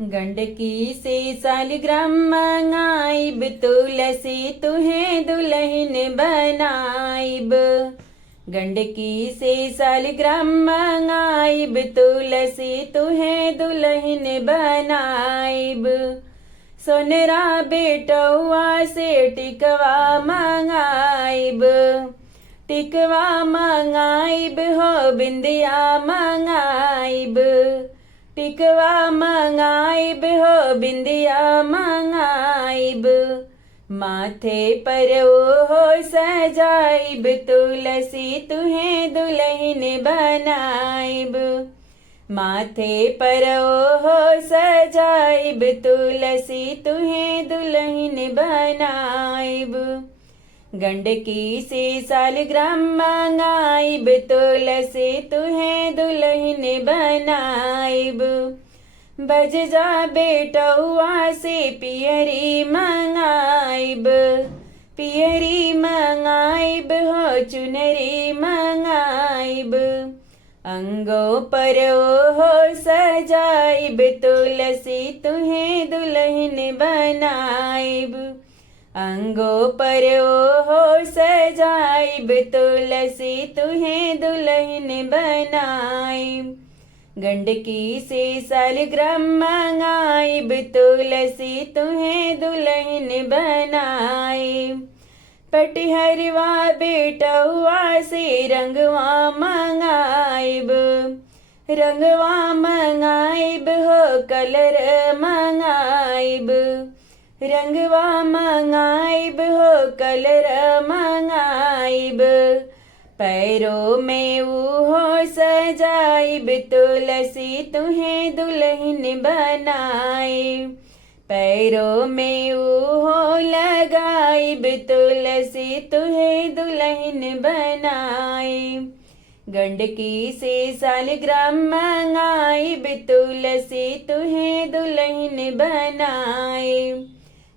गंडकी से सालिग्राम मंगाइब, तुलसी तुहें दुल्हन बनाइब। गंडकी से सालिग्राम मंगाइब, तुलसी तुहें दुल्हन बनाइब। सोनरा बेटौआ से टिकवा मंगाइब, टिकवा मंगाइब हो बिंदिया मंगाइब। टिकवा मंगाइब हो बिंदिया मंगाइब। माथे पर हो सजाइब, तुलसी तुहें दुल्हन बनाइब। माथे पर हो सजाइब, तुलसी तुहें दुल्हन बनाइब। गंडकी से सालिग्राम मंगाइब, तुलसी तुहें दुल्हन बनाइब। बज जा बेटौआ से पियरी मंगाइब, पियरी मंगाइब हो चुनरी मंगाइब। अंगों पर हो सजाइब, तुलसी तुहें दुल्हन बनाइब। अंगों पर हो सजाइब, तुलसी तुहें दुल्हन बनाइब। गंडकी से सालिग्राम मंगाइब, तुलसी तुहें दुल्हन बनाइब। पटिहरवा बेटौआ से रंगवा मंगाइब, रंगवा मंगाइब हो कलर मंगाइब। रंगवा मंगाइब हो कलर मंगाइब। पैरों में हो सजाइब, तुलसी तुहें दुल्हन बनाइब। पैरों में हो लगाइब, तुलसी तुहें दुल्हन बनाइब। गंडकी से सालिग्राम मंगाइब, तुलसी तुहें दुल्हन बनाइब।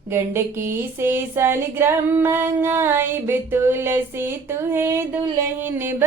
गंडकी से सालिग्राम मंगाइब, तुलसी तुहें दुल्हन